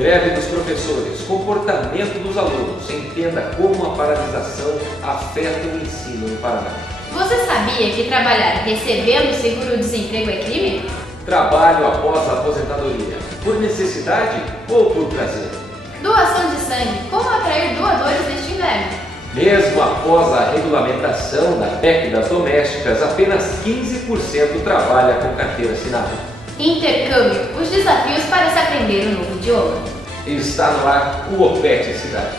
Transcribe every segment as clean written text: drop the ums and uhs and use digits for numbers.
Greve dos professores, comportamento dos alunos. Entenda como a paralisação afeta o ensino no Paraná. Você sabia que trabalhar recebendo seguro-desemprego é crime? Trabalho após a aposentadoria, por necessidade ou por prazer? Doação de sangue, como atrair doadores neste inverno? Mesmo após a regulamentação da PEC das domésticas, apenas 15% trabalha com carteira assinada. Intercâmbio, os desafios para se aprender um novo idioma. Está no ar o Opete Cidade.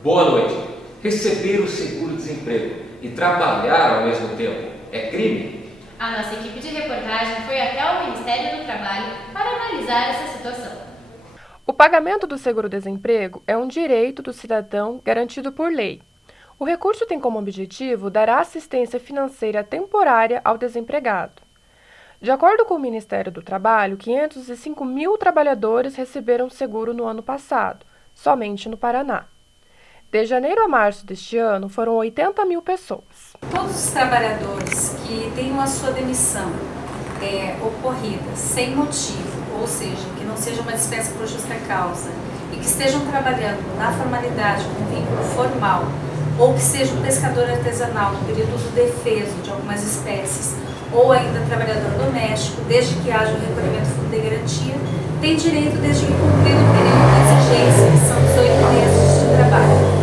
Boa noite. Receber o seguro-desemprego e trabalhar ao mesmo tempo é crime? A nossa equipe de reportagem foi até o Ministério do Trabalho para analisar essa situação. O pagamento do seguro-desemprego é um direito do cidadão garantido por lei. O recurso tem como objetivo dar assistência financeira temporária ao desempregado. De acordo com o Ministério do Trabalho, 505 mil trabalhadores receberam seguro no ano passado, somente no Paraná. De janeiro a março deste ano, foram 80 mil pessoas. Todos os trabalhadores que tenham a sua demissão ocorrida sem motivo, ou seja, que não seja uma dispensa por justa causa, e que estejam trabalhando na formalidade, com vínculo formal, ou que seja um pescador artesanal no período do defeso de algumas espécies, ou ainda trabalhador doméstico, desde que haja o recolhimento fundo de garantia, tem direito desde que cumprir o período de exigência, que são 18 meses de trabalho.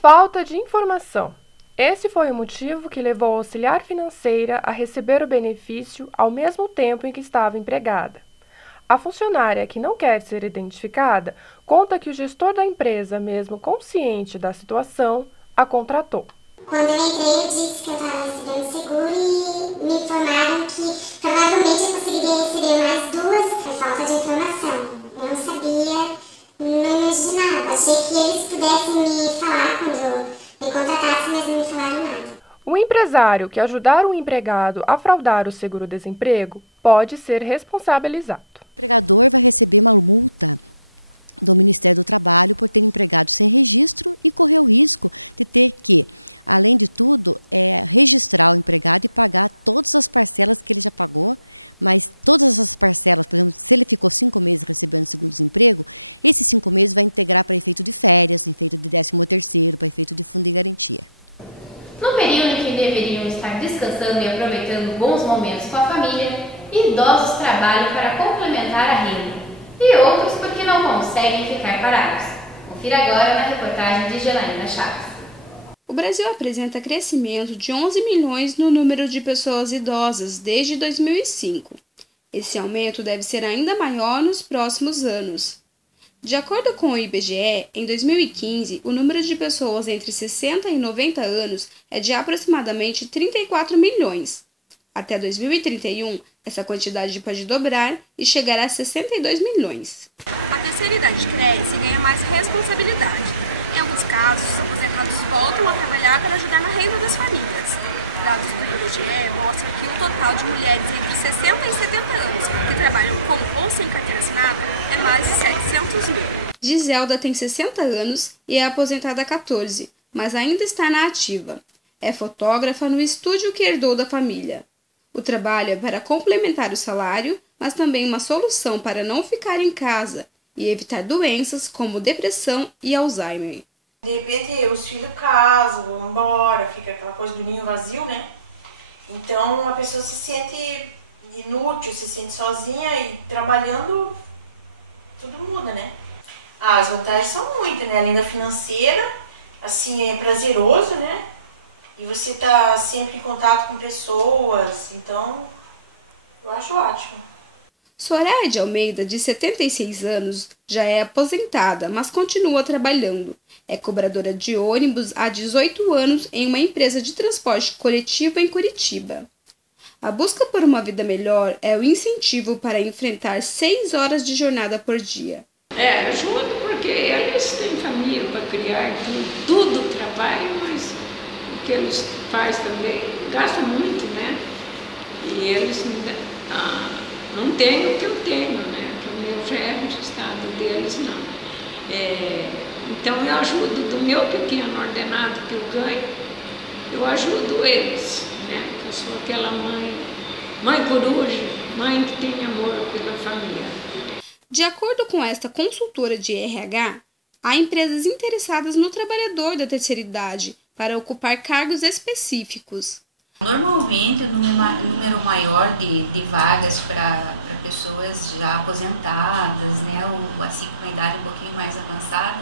Falta de informação. Esse foi o motivo que levou a auxiliar financeira a receber o benefício ao mesmo tempo em que estava empregada. A funcionária, que não quer ser identificada, conta que o gestor da empresa, mesmo consciente da situação, a contratou. Quando eu entrei, eu disse que eu estava recebendo seguro e me informaram que provavelmente eu conseguiria receber mais duas por falta de informação. Eu não sabia, não imaginava. Achei que eles pudessem me falar quando me contratassem, mas não me falaram nada. O empresário que ajudar o empregado a fraudar o seguro-desemprego pode ser responsabilizado. No período em que deveriam estar descansando e aproveitando bons momentos com a família, idosos trabalham para complementar a renda e outros porque não conseguem ficar parados. Confira agora na reportagem de Janaína Chaves. O Brasil apresenta crescimento de 11 milhões no número de pessoas idosas desde 2005. Esse aumento deve ser ainda maior nos próximos anos. De acordo com o IBGE, em 2015, o número de pessoas entre 60 e 90 anos é de aproximadamente 34 milhões. Até 2031, essa quantidade pode dobrar e chegar a 62 milhões. A terceira idade cresce e ganha mais responsabilidade. Em alguns casos, os aposentados voltam a trabalhar para ajudar na renda das famílias. Dados do IBGE mostram que o total de mulheres entre 60 e 70 anos que trabalham com ou sem carteira assinada é mais de 700 mil. Giselda tem 60 anos e é aposentada há 14, mas ainda está na ativa. É fotógrafa no estúdio que herdou da família. O trabalho é para complementar o salário, mas também uma solução para não ficar em casa e evitar doenças como depressão e Alzheimer. De repente os filhos casam, vão embora, fica aquela coisa do ninho vazio, né? Então a pessoa se sente inútil, se sente sozinha e trabalhando tudo muda, né? As vantagens são muitas, né? Além da financeira, assim, é prazeroso, né? E você tá sempre em contato com pessoas, então eu acho ótimo. Soraya de Almeida, de 76 anos, já é aposentada, mas continua trabalhando. É cobradora de ônibus há 18 anos em uma empresa de transporte coletivo em Curitiba. A busca por uma vida melhor é o incentivo para enfrentar 6 horas de jornada por dia. Ajuda porque eles têm família para criar, tudo trabalho, mas o que eles fazem também gasta muito, né? E eles não têm o que eu tenho, né? Que o meu já é registrado, deles não. Então eu ajudo do meu pequeno ordenado que eu ganho, eu ajudo eles, né? Eu sou aquela mãe coruja, mãe que tem amor pela família. De acordo com esta consultora de RH, há empresas interessadas no trabalhador da terceira idade para ocupar cargos específicos. Normalmente, o número maior de vagas para pessoas já aposentadas, né, ou assim com uma idade um pouquinho mais avançada,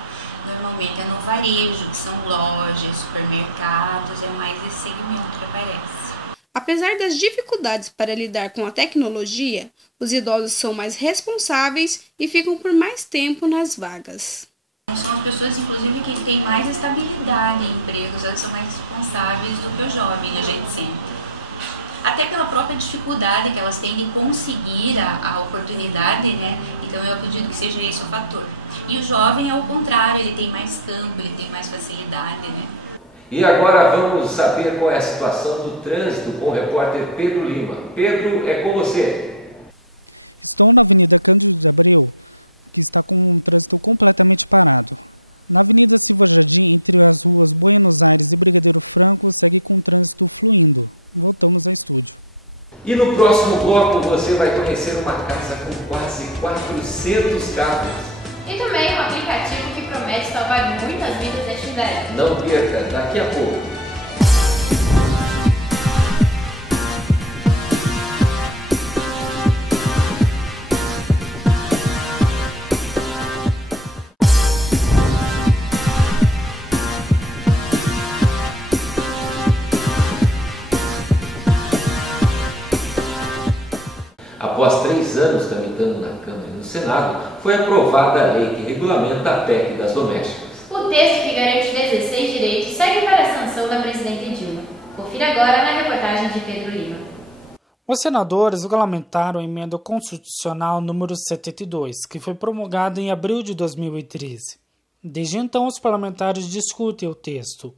normalmente é no varejo, que são lojas, supermercados, é mais esse segmento que aparece. Apesar das dificuldades para lidar com a tecnologia, os idosos são mais responsáveis e ficam por mais tempo nas vagas. São as pessoas, inclusive, que têm mais estabilidade em empregos, elas são mais responsáveis do que o jovem, a gente sente. Até pela própria dificuldade que elas têm de conseguir a oportunidade, né? Então eu acredito que seja esse o fator. E o jovem é o contrário, ele tem mais campo, ele tem mais facilidade, né? E agora vamos saber qual é a situação do trânsito com o repórter Pedro Lima. Pedro, é com você. E no próximo bloco você vai conhecer uma casa com quase 400 carros. E também um aplicativo que promete salvar muitas vidas neste inverno. Não perca, daqui a pouco. Após 3 anos tramitando na Câmara e no Senado, foi aprovada a lei que regulamenta a PEC das domésticas. O texto que garante 16 direitos segue para a sanção da presidenta Dilma. Confira agora na reportagem de Pedro Lima. Os senadores regulamentaram a emenda constitucional número 72, que foi promulgada em abril de 2013. Desde então, os parlamentares discutem o texto.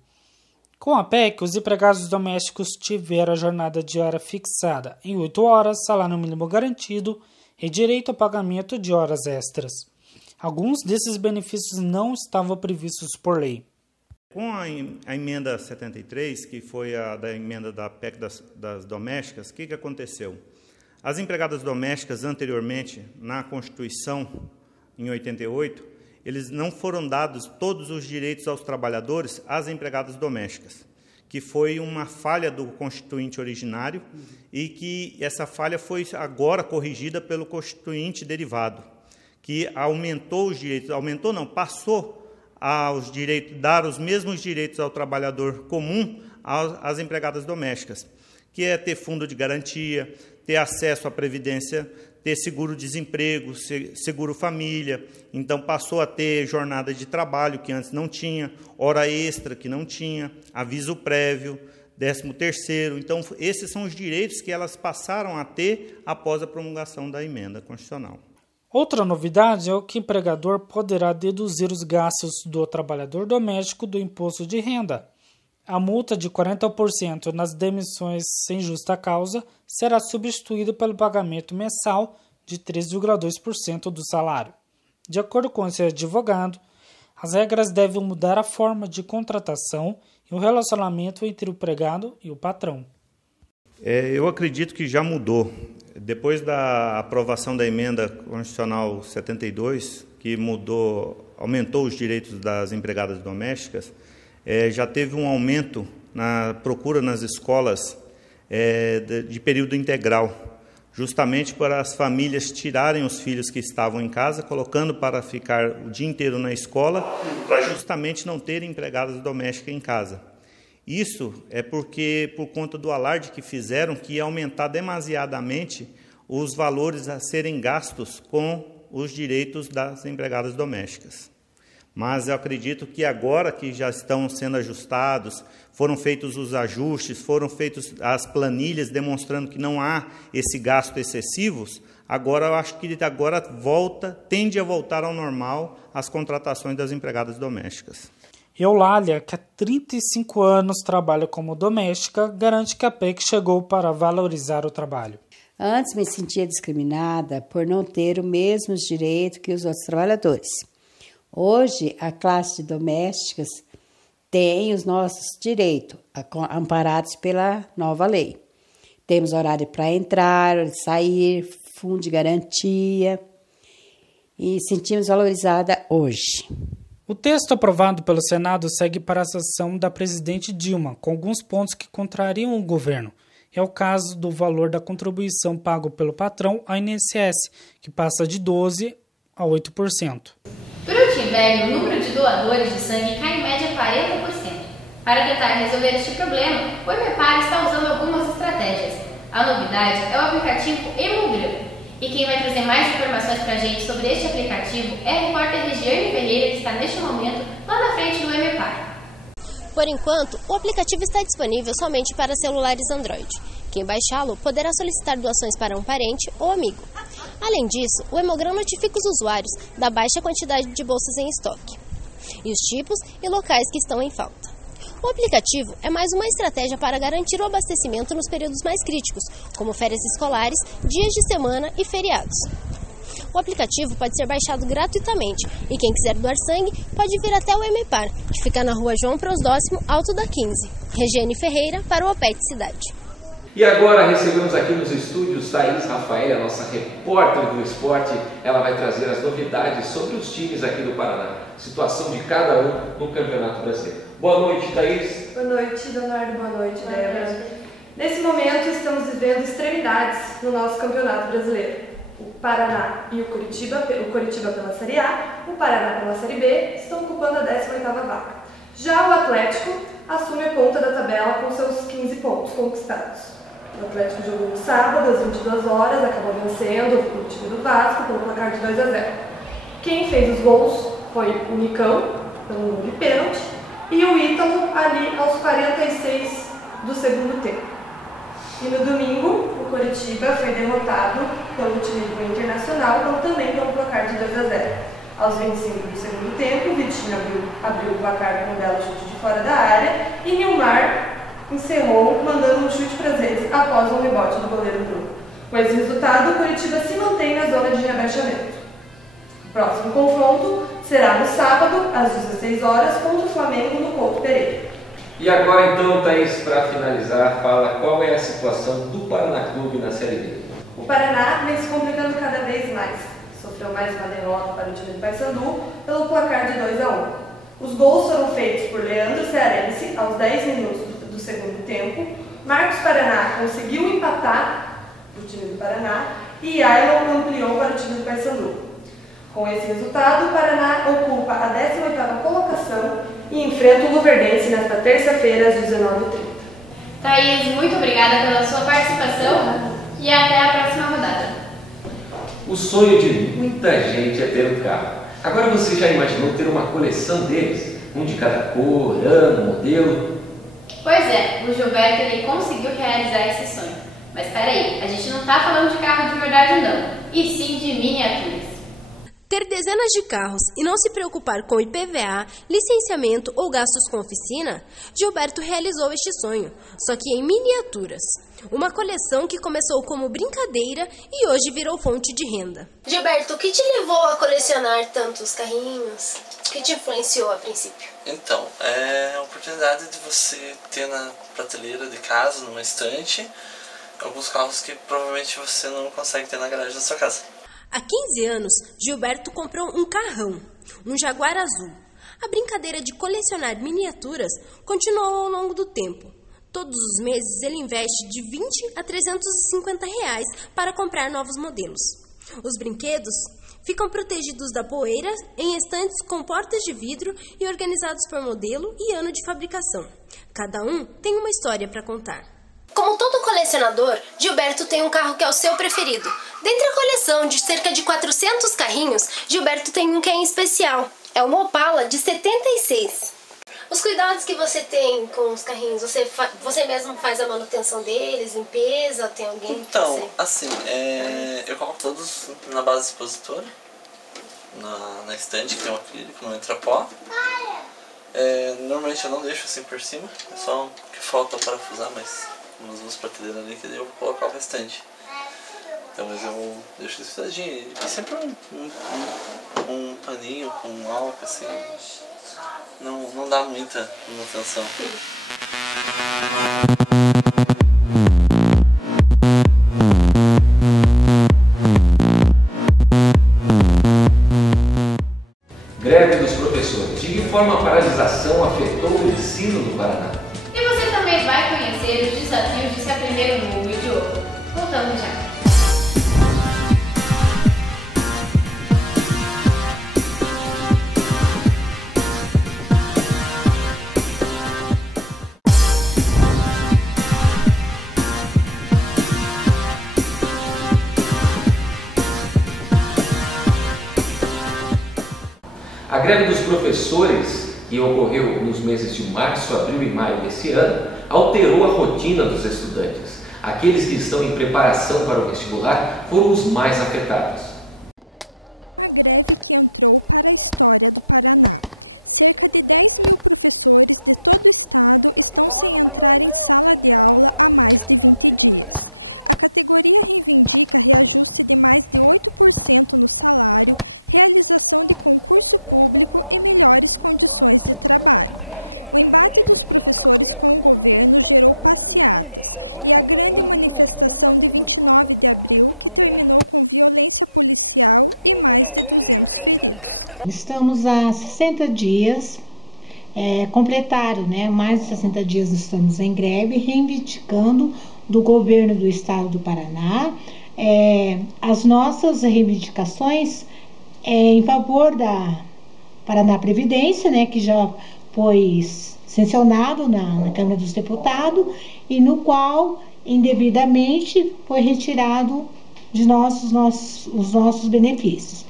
Com a PEC, os empregados domésticos tiveram a jornada diária fixada em 8 horas, salário mínimo garantido e direito ao pagamento de horas extras. Alguns desses benefícios não estavam previstos por lei. Com a emenda 73, que foi a da emenda da PEC das domésticas, o que aconteceu? As empregadas domésticas, anteriormente, na Constituição, em 88, eles não foram dados todos os direitos aos trabalhadores, às empregadas domésticas, que foi uma falha do Constituinte originário e que essa falha foi agora corrigida pelo Constituinte derivado, que aumentou os direitos, passou aos direitos, dar os mesmos direitos ao trabalhador comum às empregadas domésticas, que é ter fundo de garantia, ter acesso à previdência, ter seguro-desemprego, seguro-família, então passou a ter jornada de trabalho, que antes não tinha, hora extra, que não tinha, aviso prévio, 13º. Então, esses são os direitos que elas passaram a ter após a promulgação da emenda constitucional. Outra novidade é o que o empregador poderá deduzir os gastos do trabalhador doméstico do imposto de renda. A multa de 40% nas demissões sem justa causa será substituída pelo pagamento mensal de 3,2% do salário. De acordo com esse advogado, as regras devem mudar a forma de contratação e o relacionamento entre o empregado e o patrão. Eu acredito que já mudou. Depois da aprovação da emenda constitucional 72, que aumentou os direitos das empregadas domésticas, já teve um aumento na procura nas escolas de período integral, justamente para as famílias tirarem os filhos que estavam em casa, colocando para ficar o dia inteiro na escola, para justamente não terem empregadas domésticas em casa. Isso é porque, por conta do alarde que fizeram, que ia aumentar demasiadamente os valores a serem gastos com os direitos das empregadas domésticas. Mas eu acredito que agora que já estão sendo ajustados, foram feitos os ajustes, foram feitas as planilhas demonstrando que não há esse gasto excessivo, agora eu acho que agora tende a voltar ao normal as contratações das empregadas domésticas. Eulália, que há 35 anos trabalha como doméstica, garante que a PEC chegou para valorizar o trabalho. Antes me sentia discriminada por não ter o mesmo direito que os outros trabalhadores. Hoje, a classe de domésticas tem os nossos direitos, amparados pela nova lei. Temos horário para entrar, sair, fundo de garantia e sentimos valorizada hoje. O texto aprovado pelo Senado segue para a sanção da presidente Dilma, com alguns pontos que contrariam o governo. É o caso do valor da contribuição pago pelo patrão ao INSS, que passa de 12% a 8%. Durante o inverno, o número de doadores de sangue cai em média 40%. Para tentar resolver este problema, o EMEPAR está usando algumas estratégias. A novidade é o aplicativo Hemogram. E quem vai trazer mais informações para a gente sobre este aplicativo é a repórter Regiane Ferreira, que está neste momento lá na frente do EMEPAR. Por enquanto, o aplicativo está disponível somente para celulares Android. Quem baixá-lo poderá solicitar doações para um parente ou amigo. Além disso, o Hemogram notifica os usuários da baixa quantidade de bolsas em estoque e os tipos e locais que estão em falta. O aplicativo é mais uma estratégia para garantir o abastecimento nos períodos mais críticos, como férias escolares, dias de semana e feriados. O aplicativo pode ser baixado gratuitamente e quem quiser doar sangue pode vir até o EMEPAR, que fica na rua João Prosdóximo, Alto da 15. Regiane Ferreira para o OPET Cidade. E agora recebemos aqui nos estúdios Thaís Rafaela, nossa repórter do esporte. Ela vai trazer as novidades sobre os times aqui do Paraná, situação de cada um no Campeonato Brasileiro. Boa noite, Thaís. Boa noite, Leonardo. Boa noite, Débora. Nesse momento estamos vivendo extremidades no nosso Campeonato Brasileiro. O Paraná e o Coritiba pela Série A, o Paraná pela Série B, estão ocupando a 18ª vaga. Já o Atlético assume a ponta da tabela com seus 15 pontos conquistados. O Atlético jogou no sábado, às 22 horas, acabou vencendo o time do Vasco pelo placar de 2-0. Quem fez os gols foi o Nicão, pelo gol de pênalti, e o Ítalo ali aos 46 do segundo tempo. E no domingo, o Coritiba foi derrotado pelo time do Internacional, também pelo placar de 2-0. Aos 25 do segundo tempo, o Vitinho abriu o placar com um belo chute de fora da área e Nilmar encerrou mandando um chute para as redes após um rebote do goleiro Bruno. Com esse resultado, o Coritiba se mantém na zona de rebaixamento. O próximo confronto será no sábado, às 16 horas, contra o Flamengo no Couto Pereira. E agora então, Thaís, para finalizar, fala qual é a situação do Paraná Clube na Série B. O Paraná vem se complicando cada vez mais. Sofreu mais uma derrota para o time do Paysandu pelo placar de 2-1. Os gols foram feitos por Leandro Cearense aos 10 minutos do segundo tempo. Marcos Paraná conseguiu empatar para o time do Paraná e Ailon ampliou para o time do Paysandu. Com esse resultado, o Paraná ocupa a 18ª colocação e enfrenta o Luverdense nesta terça-feira às 19h30. Thaís, muito obrigada pela sua participação e até a próxima rodada. O sonho de muita gente é ter um carro. Agora você já imaginou ter uma coleção deles? Um de cada cor, ano, modelo? Pois é, o Gilberto ele conseguiu realizar esse sonho. Mas peraí, a gente não está falando de carro de verdade não, e sim de miniaturas. Ter dezenas de carros e não se preocupar com IPVA, licenciamento ou gastos com oficina, Gilberto realizou este sonho, só que em miniaturas. Uma coleção que começou como brincadeira e hoje virou fonte de renda. Gilberto, o que te levou a colecionar tantos carrinhos? O que te influenciou a princípio? Então, é a oportunidade de você ter na prateleira de casa, numa estante, alguns carros que provavelmente você não consegue ter na garagem da sua casa. Há 15 anos, Gilberto comprou um carrão, um Jaguar azul. A brincadeira de colecionar miniaturas continuou ao longo do tempo. Todos os meses ele investe de 20 a 350 reais para comprar novos modelos. Os brinquedos ficam protegidos da poeira em estantes com portas de vidro e organizados por modelo e ano de fabricação. Cada um tem uma história para contar. Como todo colecionador, Gilberto tem um carro que é o seu preferido. Dentre a coleção de cerca de 400 carrinhos, Gilberto tem um que é em especial. É uma Opala de 76. Os cuidados que você tem com os carrinhos, você mesmo faz a manutenção deles, limpeza, tem alguém? Então, assim, eu coloco todos na base expositora, na estante, que tem um acrílico, não entra pó. Normalmente eu não deixo assim por cima, é só o que falta parafusar, mas umas duas prateleiras ali que eu vou colocar o restante. Então, mas eu deixo desfitadinho e sempre um paninho com um álcool assim, não dá muita manutenção. Greve dos professores. De que forma a paralisação afetou o ensino no Paraná? E você também vai conhecer os desafios de se aprender um novo idioma. Voltamos já. A greve dos professores, que ocorreu nos meses de março, abril e maio desse ano, alterou a rotina dos estudantes. Aqueles que estão em preparação para o vestibular foram os mais afetados. Estamos há 60 dias, completaram, mais de 60 dias estamos em greve, reivindicando do governo do estado do Paraná as nossas reivindicações em favor da Paraná Previdência, que já foi sancionado na Câmara dos Deputados e no qual indevidamente foi retirado de os nossos benefícios.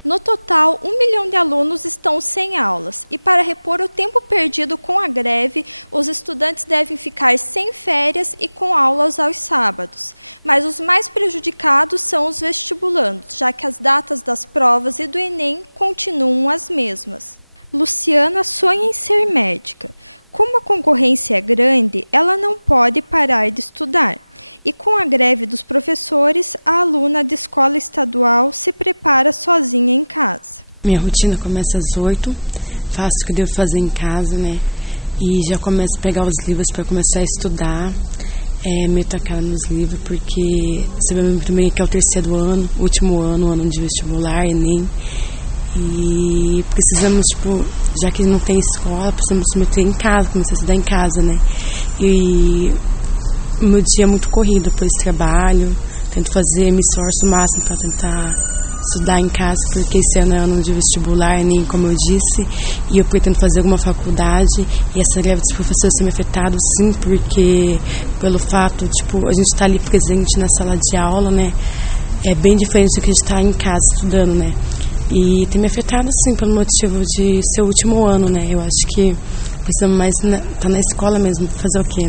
Minha rotina começa às 8, faço o que devo fazer em casa, e já começo a pegar os livros para começar a estudar, meto a cara nos livros, porque sabemos também que é o terceiro ano, último ano de vestibular, Enem, e precisamos, já que não tem escola, precisamos se meter em casa, começar a estudar em casa, e o meu dia é muito corrido por esse trabalho, tento me esforço o máximo para tentar estudar em casa, porque esse ano é ano de vestibular, nem como eu disse, e eu pretendo fazer alguma faculdade, e essa greve dos professores tem me afetado sim, porque pelo fato, a gente estar ali presente na sala de aula, é bem diferente do que a gente estar em casa estudando, e tem me afetado sim, pelo motivo de ser o último ano, eu acho que precisamos mais estar na escola mesmo, fazer o quê,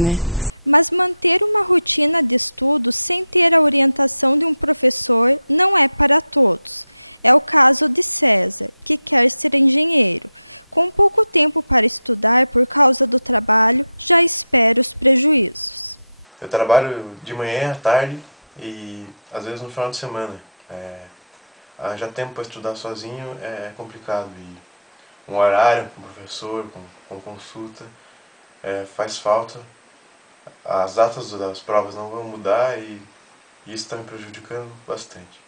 Eu trabalho de manhã à tarde e às vezes no final de semana. Arranjar tempo para estudar sozinho é complicado. E um horário com o professor, com consulta, faz falta. As datas das provas não vão mudar e isso está me prejudicando bastante.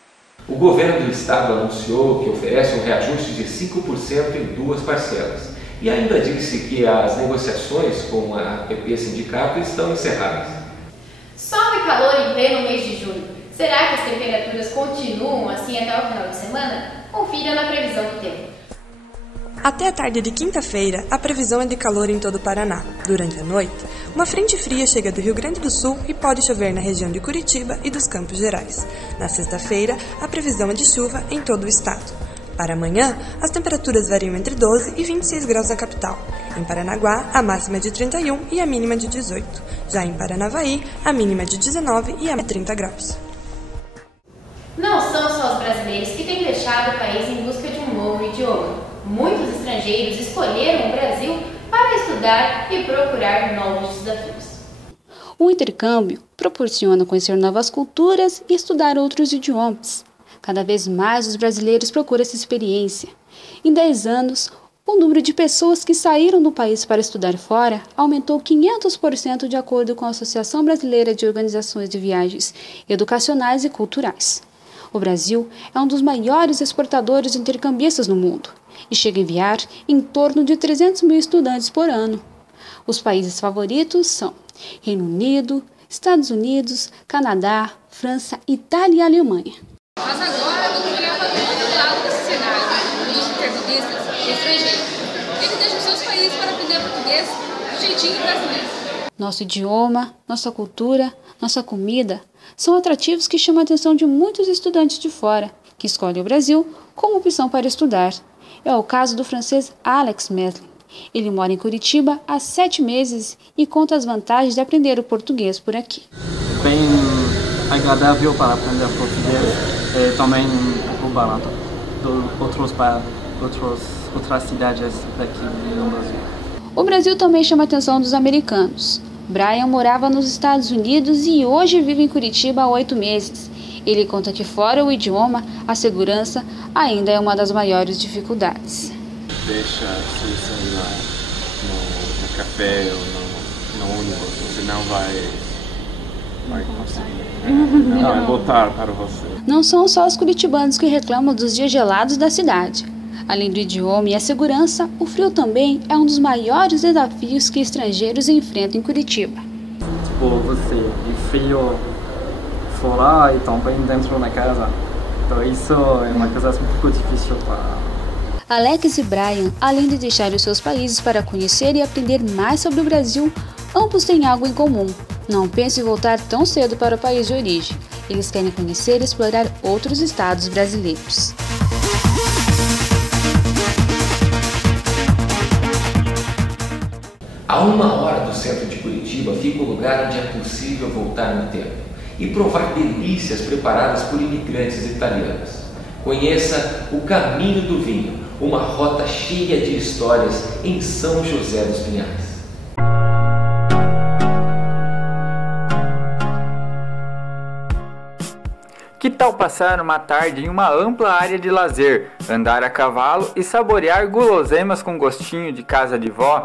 O governo do estado anunciou que oferece um reajuste de 5% em 2 parcelas. E ainda disse que as negociações com a APP Sindicato estão encerradas. Sol e calor em pleno mês de julho. Será que as temperaturas continuam assim até o final de semana? Confira na previsão do tempo. Até a tarde de quinta-feira, a previsão é de calor em todo o Paraná. Durante a noite, uma frente fria chega do Rio Grande do Sul e pode chover na região de Curitiba e dos Campos Gerais. Na sexta-feira, a previsão é de chuva em todo o estado. Para amanhã, as temperaturas variam entre 12 e 26 graus na capital. Em Paranaguá, a máxima é de 31 e a mínima de 18. Já em Paranavaí, a mínima é de 19 e a 30 graus. Não são só os brasileiros que têm deixado o país em busca de um novo idioma. Muitos estrangeiros escolheram o Brasil para estudar e procurar novos desafios. O intercâmbio proporciona conhecer novas culturas e estudar outros idiomas. Cada vez mais os brasileiros procuram essa experiência. Em 10 anos, o número de pessoas que saíram do país para estudar fora aumentou 500% de acordo com a Associação Brasileira de Organizações de Viagens Educacionais e Culturais. O Brasil é um dos maiores exportadores de intercambistas no mundo e chega a enviar em torno de 300 mil estudantes por ano. Os países favoritos são Reino Unido, Estados Unidos, Canadá, França, Itália e Alemanha. Mas agora vamos olhar para o outro lado da sociedade, dos intercambistas estrangeiros. Eles deixam seus países para aprender português do jeitinho brasileiro. Nosso idioma, nossa cultura, nossa comida são atrativos que chamam a atenção de muitos estudantes de fora, que escolhem o Brasil como opção para estudar. É o caso do francês Alex Meslin. Ele mora em Curitiba há 7 meses e conta as vantagens de aprender o português por aqui. Bem agradável para aprender português e também um pouco barato outras cidades daqui no Brasil. O Brasil também chama a atenção dos americanos. Brian morava nos Estados Unidos e hoje vive em Curitiba há 8 meses. Ele conta que fora o idioma, a segurança ainda é uma das maiores dificuldades. Deixa seu celular no café ou no ônibus, você não vai conseguir. Não vai voltar para você. Não são só os curitibanos que reclamam dos dias gelados da cidade. Além do idioma e a segurança, o frio também é um dos maiores desafios que estrangeiros enfrentam em Curitiba. Você de frio fora e também dentro da casa. Então isso é uma coisa um pouco difícil para... Alex e Brian, além de deixar os seus países para conhecer e aprender mais sobre o Brasil, ambos têm algo em comum. Não pensam em voltar tão cedo para o país de origem. Eles querem conhecer e explorar outros estados brasileiros. A 1 hora do centro de Curitiba fica o lugar onde é possível voltar no tempo e provar delícias preparadas por imigrantes italianos. Conheça o Caminho do Vinho, uma rota cheia de histórias em São José dos Pinhais. Que tal passar uma tarde em uma ampla área de lazer, andar a cavalo e saborear guloseimas com gostinho de casa de vó?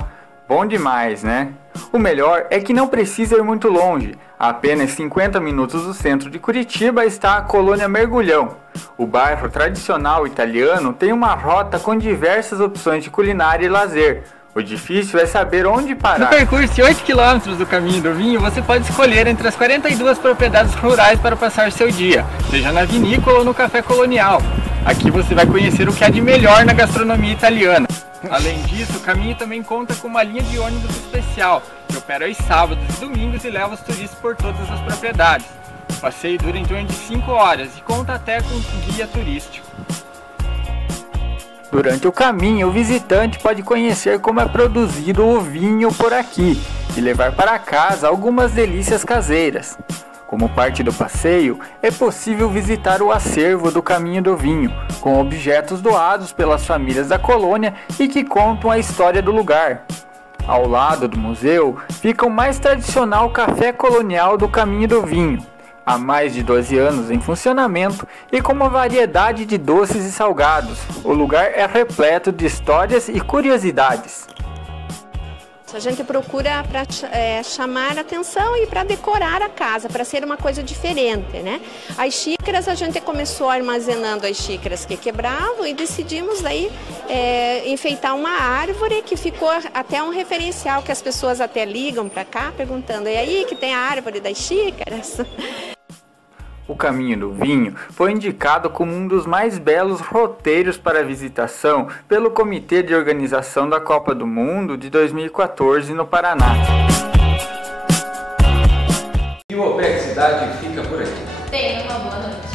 Bom demais, né? O melhor é que não precisa ir muito longe. A apenas 50 minutos do centro de Curitiba está a Colônia Mergulhão. O bairro tradicional italiano tem uma rota com diversas opções de culinária e lazer. O difícil é saber onde parar. No percurso de 8 km do Caminho do Vinho, você pode escolher entre as 42 propriedades rurais para passar seu dia, seja na vinícola ou no café colonial. Aqui você vai conhecer o que há de melhor na gastronomia italiana. Além disso, o caminho também conta com uma linha de ônibus especial, que opera aos sábados e domingos e leva os turistas por todas as propriedades. O passeio dura em torno de 5 horas e conta até com um guia turístico. Durante o caminho, o visitante pode conhecer como é produzido o vinho por aqui e levar para casa algumas delícias caseiras. Como parte do passeio, é possível visitar o acervo do Caminho do Vinho, com objetos doados pelas famílias da colônia e que contam a história do lugar. Ao lado do museu, fica o mais tradicional café colonial do Caminho do Vinho, há mais de 12 anos em funcionamento e com uma variedade de doces e salgados. O lugar é repleto de histórias e curiosidades. A gente procura para chamar a atenção e para decorar a casa, para ser uma coisa diferente, né? As xícaras, a gente começou armazenando as xícaras que quebravam e decidimos daí enfeitar uma árvore que ficou até um referencial que as pessoas até ligam para cá perguntando, e aí que tem a árvore das xícaras? O Caminho do Vinho foi indicado como um dos mais belos roteiros para visitação pelo Comitê de Organização da Copa do Mundo de 2014 no Paraná. E o OPEC Cidade fica por aqui. Tenha uma boa noite.